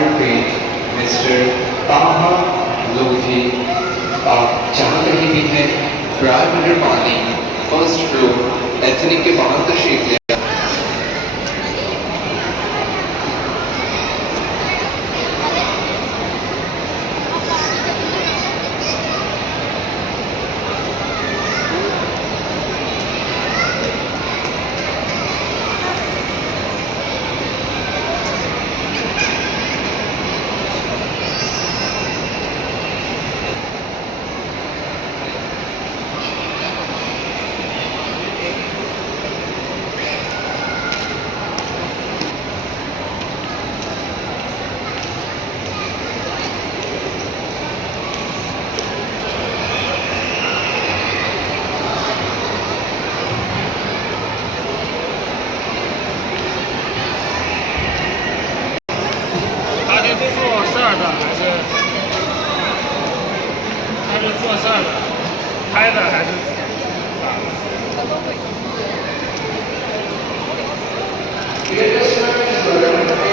our great Mr. Taha Lohi, जहाँ कहीं भी है ब्रांड अंडर पानी फर्स्ट फ्लोर एथनिक के बाहर तशरीफ ले做事儿的，拍的还是咋的？